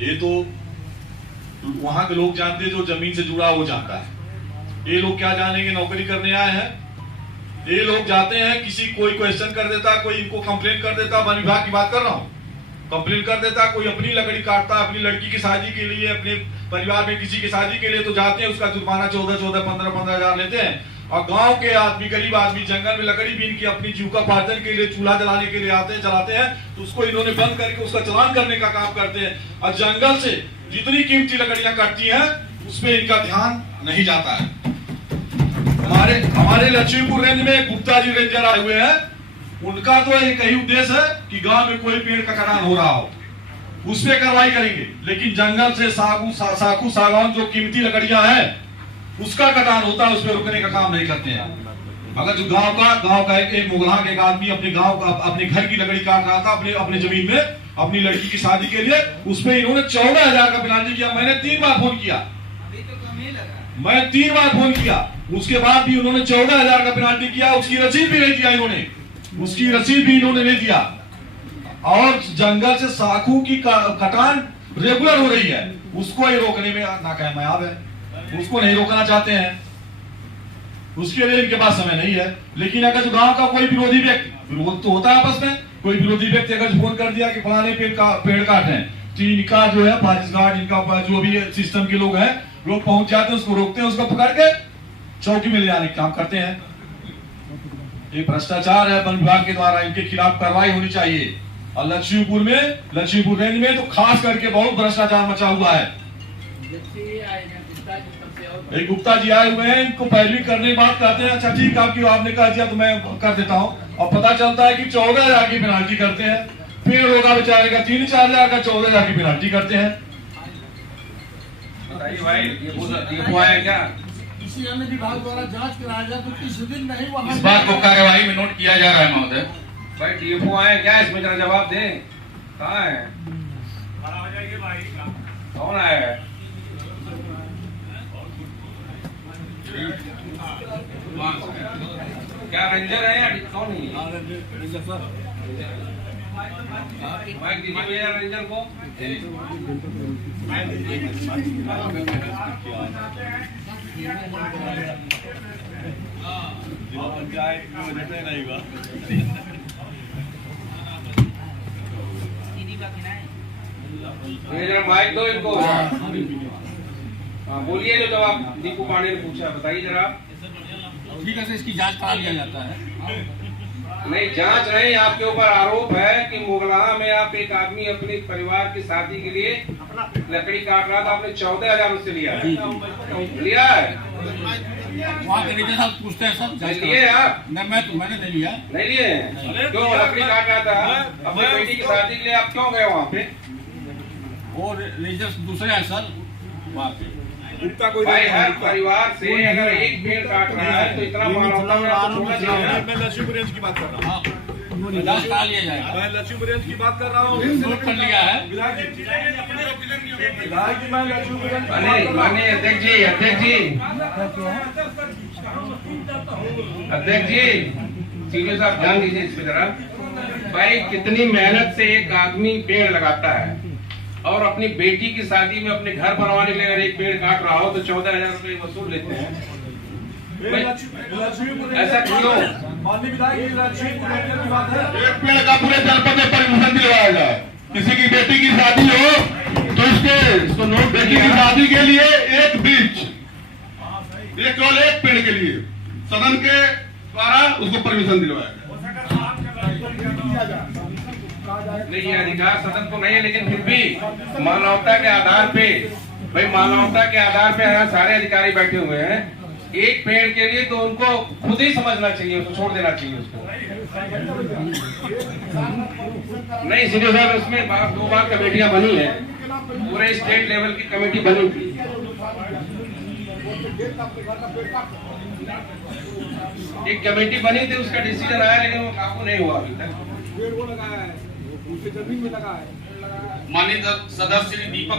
ये तो वहां के लोग जानते हैं, जो जमीन से जुड़ा वो जानता है। ये लोग क्या जानेंगे, नौकरी करने आए हैं। ये लोग जाते हैं, किसी कोई क्वेश्चन कर देता, कोई इनको कंप्लेन कर देता, वन विभाग की बात कर रहा हूँ, कंप्लेन कर देता, कोई अपनी लकड़ी काटता अपनी लड़की की शादी के लिए, अपने परिवार में किसी की शादी के लिए, तो जाते हैं, उसका जुर्माना 14-14, 15-15 हजार लेते हैं। और गांव के आदमी, गरीब आदमी जंगल में लकड़ी बीन की अपनी जीविकोपार्जन के लिए, चूल्हा जलाने के लिए आते हैं, चलाते हैं, तो उसको इन्होंने बंद करके उसका चालान करने का काम करते हैं। और जंगल से जितनी कीमती लकड़ियां कटती हैं उसमें इनका ध्यान नहीं जाता है। हमारे लक्ष्मीपुर रेंज में गुप्ता जी रेंजर आए हुए हैं, उनका तो एक ही उद्देश्य है कि गांव में कोई पेड़ का कटान हो रहा हो उस पर कार्रवाई करेंगे, लेकिन जंगल से साखू सागौन जो कीमती लकड़ियां हैं उसका कटान होता है, उस पर रुकने का काम नहीं करते हैं। अगर जो गांव का एक मुगला के एक आदमी अपने गांव का अपने घर की लकड़ी काट रहा था अपने जमीन में अपनी लड़की की शादी के लिए, उस पर इन्होंने 14,000 का पेनाल्टी किया। मैंने 3 बार फोन किया, मैं 3 बार फोन किया, उसके बाद भी उन्होंने 14,000 का पेनाल्टी किया। उसकी रसीद भी नहीं दिया इन्होंने, उसकी रसीद भी इन्होंने नहीं दिया। और जंगल से साखू की कटान रेगुलर हो रही है, उसको ही रोकने में नाकामयाब है, उसको नहीं रोकना चाहते हैं, उसके लिए इनके पास समय नहीं है। लेकिन अगर जो गांव का कोई विरोधी व्यक्ति, विरोध तो होता है आपस में, कोई विरोधी व्यक्ति अगर फोन कर दिया कि फलाने पेड़ काट रहे हैं, तो इनका जो है फॉरेस्ट गार्ड, इनका जो भी सिस्टम के लोग हैं, लोग पहुंच जाते हैं, उसको रोकते हैं, उसको पकड़ के चौकी में ले जाने का काम करते हैं। ये भ्रष्टाचार है वन विभाग के द्वारा, इनके खिलाफ कार्रवाई होनी चाहिए। और लक्ष्मीपुर रेंज में तो खास करके बहुत भ्रष्टाचार मचा हुआ है। एक गुप्ता जी आए हुए हैं, इनको पैरवी करने की बात कहते हैं, अच्छा ठीक आपने कह दिया तो मैं कर देता हूँ, और पता चलता है कि 14,000 की पेनाल्टी करते हैं। पेड़ होगा बेचारे का 3-4 हजार का, 14,000 की पेनाल्टी करते हैं। बताइए भाई, ये हुआ है क्या? इसी अन्य विभाग द्वारा जांच कराया जाए तो 30 दिन नहीं वहाँ इस बात को कार्यवाही में नोट किया जा रहा है महोदय। भाई डीएफओ आए क्या, इसमें जरा जवाब दें। कहाँ है, कौन आया है? क्या रेंजर है या कौन है? माइक दीजिए भैया रेंजर को। माइक दो इनको। हाँ बोलिए, जो जवाब दीपू पांडे ने पूछा बताइए जरा। ठीक है, इसकी जांच करा लिया जाता है। नहीं जांच नहीं, आपके ऊपर आरोप है कि मुगलहा में आप एक आदमी अपने परिवार की शादी के लिए लकड़ी काट रहा था, आपने 14,000 उससे लिया है। लिया है वहाँ के रेंजर साहब पूछते हैं सब। लिए आप? मैंने नहीं लिया। नहीं लिए? क्यों लकड़ी काट रहा था अपनी बेटी की शादी के लिए, आप क्यों गए वहाँ पे? वो रेंजर दूसरे हैं सर वहाँ पे। भाई हर परिवार से अगर एक पेड़ काट रहा है तो इतना मानवता मैं लक्ष्मीपुर रेंज की बात कर रहा हूँ, जांच करा लिया जाएगा। मैं लक्ष्मीपुर रेंज की बात कर रहा हूँ, नोट कर लिया है। माननीय अध्यक्ष जी सीनियर साहब ध्यान दीजिए इस पे जरा। भाई कितनी मेहनत से एक आदमी पेड़ लगाता है और अपनी बेटी की शादी में अपने घर बनवाने के लिए अगर एक पेड़ काट रहा हो तो 14,000 रुपए वसूल लेते हैं। ऐसा क्यों? एक पेड़ का पूरे जनपद में परमिशन दिलवाया जाए। किसी की बेटी की शादी हो तो उसको नोट, बेटी की शादी के लिए एक वृक्ष, एक केवल एक पेड़ के लिए सदन के द्वारा उसको परमिशन दिलवाया जाए। नहीं ये अधिकार सदन को नहीं है, लेकिन फिर भी मानवता के आधार पे, भाई मानवता के आधार पे यहाँ सारे अधिकारी बैठे हुए हैं, एक पेड़ के लिए तो उनको खुद ही समझना चाहिए, उसको छोड़ देना चाहिए उसको। नहीं सीधे साहब, इसमें 2 बार कमेटियां बनी है, पूरे स्टेट लेवल की कमेटी बनी थी। एक कमेटी बनी थी, उसका डिसीजन आया लेकिन वो लागू नहीं हुआ अभी तक। माननीय सदस्य दीपक